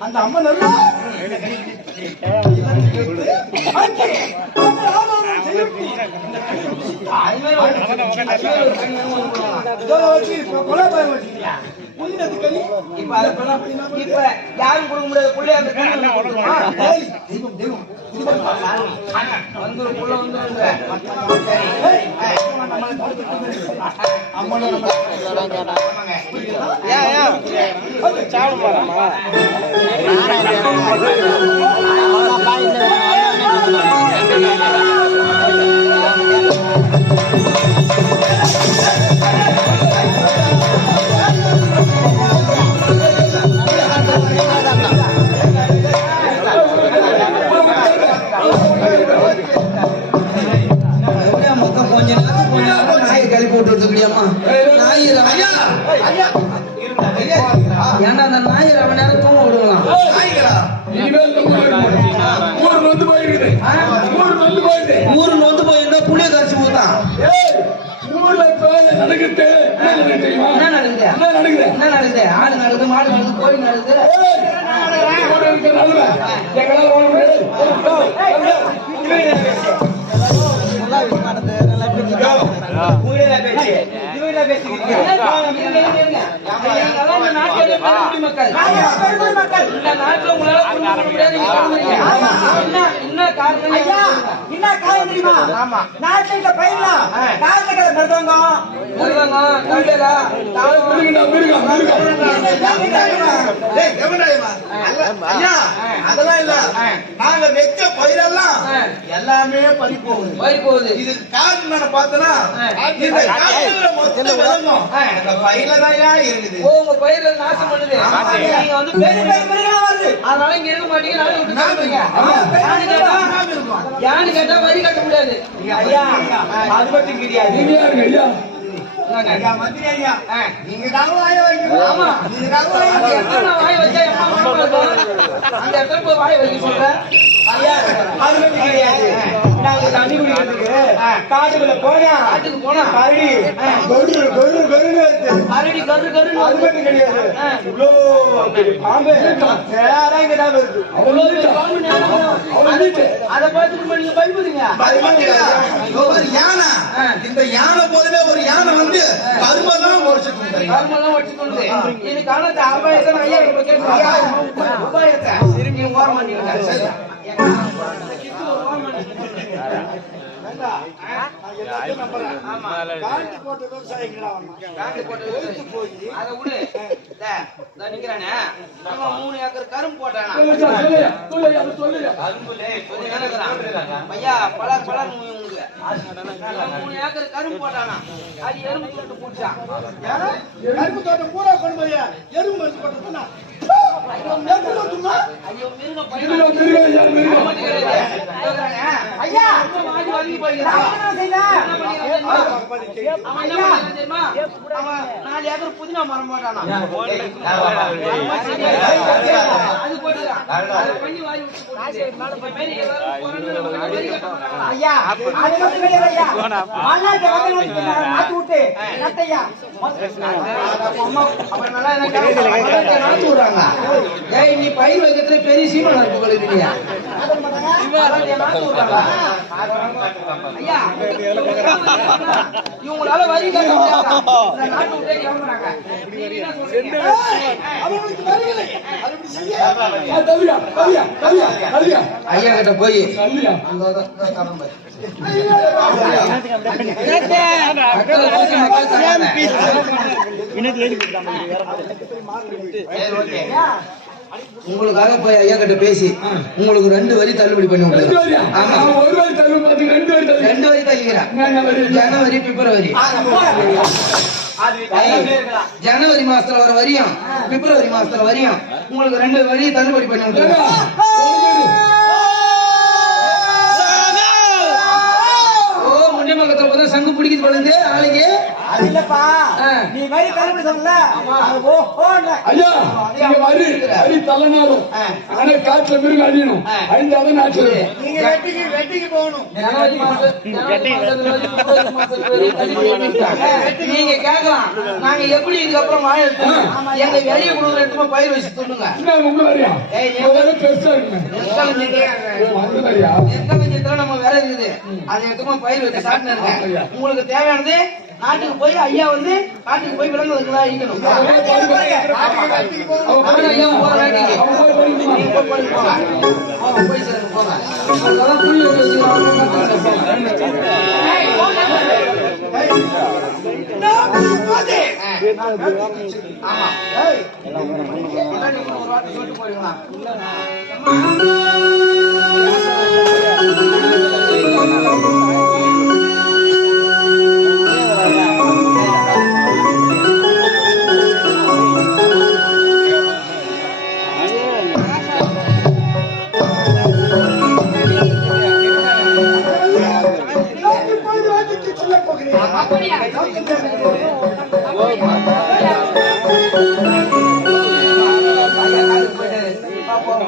அந்த அம்மன் கொலை பயம் வச்சுக்கியா இப்ப அது இப்ப யாரும் கொடுக்க முடியாது. புள்ளி அந்த கண்ணு கொடுக்குமா? வந்துரும் புள்ள வந்துருங்க எப்படியா விட்டு ஐயா ஐயா ஏன்னா அந்த நாயை ரொம்ப நேரம் தூங்க விடுங்களாம் ஊரு நொந்து போயிருந்தா புளிய கரைச்சி ஊத்தான் என்ன நடக்குது என்ன நடக்குது ஆடு நடக்குது மாடு நடக்குது கோழி நடக்குது என்ன காரணம் தெரியுமா நாட்டுல பயிரலாம் காலத்துல மிருதங்கம் அதெல்லாம் இல்ல. நாங்க வெச்ச பயிரெல்லாம் எல்லாமே பறி போகுது. இதுக்கு காரணம் என்ன பார்த்தனா இந்த காட்டுல மொத்த விலங்கும் இந்த பயில தான் இருக்குது உங்க பயிர நாசம் பண்ணுது. நீங்க வந்து பெரிய பெரிய அதனால இங்க இருக்க மாட்டீங்க நாளை விட்டு சாப்பிடுங்க யானு கேட்டா யானு கேட்டா வரி கட்ட முடியாது. ஐயா அது மட்டும் கிடையாது ஐயா, மந்திரி ஐயா, நீங்க தான் வாய வைக்கணும். ஆமா. நீங்க தான் வாய அந்த வைக்கணும். இடத்துல நான் வாய் வச்சா எம்மா மனமா இருக்கும். அந்த இடத்துல போய் வாய் வைக்க சொல்றேன். ஐயா அது மட்டும் கிடையாது நாங்க தண்ணி குடிக்கிறதுக்கு காட்டுக்குள்ள போனா காட்டுக்கு போனா? கரடி. கொரு கொரு கொருன்னு வருது. கரு அது மட்டும் கிடையாது. இவ்வளோ பாம்பு. வருது. நேரம். அது- அதை பார்த்துட்டு இப்ப நீங்க பயப்படுங்க அது மட்டும் இல்ல, இதோ ஒரு யானை. இந்த யானை போலவே ஒரு யானை வந்து கரும்பெல்லாம் உடைச்சிட்டு இருந்தாரு. கர்மெல்லாம் கொண்டு இதுக்கான இந்த அபாயத்தை ஐயா உபாயத்தை நீங்க ஓரமா மூணு ஏக்கர் கரும்பு போட்டானா ஐயா, பலர் பலர் மூணு உங்களுக்கு. மூணு ஏக்கர் கரும்பு போட்டானா அது எறும்பு துண்டு பூச்சான் கரும்பு தோட்டம் பூரா கொண்டு போய் எறும்பு தோட்டம் ஐயோ மிருகம் வாங்கி வாங்கி போய்க்கிறான் என்ன பண்ணிக்கிறான் அவன் என்ன பண்ணிக்கிறான் தெரியுமா அவன் நாலு ஏக்கர் புதினா மரம் போட்டானா? அது நீ பயிர் வைக்கிறதுல பெரிய சீமன் இருக்கு இவங்களால வரி ஐயா கிட்ட போய் அங்க வா, தரம் பாரு. மக்கள் உங்களுக்காக போய் ஐயா கிட்ட பேசி உங்களுக்கு ரெண்டு வரி தள்ளுபடி பண்ணி விட்டுறேன். ஆமா. ரெண்டு வரி தள்ளிக்கிறேன். ஜனவரி பிப்ரவரி. ஜனவரி மாசத்துல வர வரியும் பிப்ரவரி மாசத்துல வரியும் உங்களுக்கு ரெண்டு வரி தள்ளுபடி பண்ணி விட்டுறேன். ஓ முன்னே பக்கத்துல சங்கு பிடிக்குது பழுந்து ஆளுக்கு. அது இல்லப்பா. நீ வரி தள்ளுபடி சொன்னல அது ஓஹோ ஐயா நீங்க வரி வரி தள்ளனாலும் ஆனா காட்டுல மிருகம் அழியணும் அழிஞ்சாதான் நாட்டு நீங்க வெட்டிக்கு வெட்டிக்கு போகணும். நீங்க கேட்கலாம். நாங்க எப்படி இதுக்கப்புறம் வாழ எடுத்தோம்? எங்க வெளிய கொடுக்குற இடத்துல பயிர் வச்சு ஒரு பெருசா நெற்களஞ்சியத்துல நம்ம வேலை இருக்குது. அதை எடுத்துமா பயிர் வச்சு இருக்கேன். உங்களுக்கு தேவையானது நாட்டுக்கு போய் ஐயா வந்து காட்டுக்கு போய் விலங்குகளுக்கு ஈக்கணும் ஆனா திருப்பி சின்ன போகிறேன் அப்படியா பாப்போம்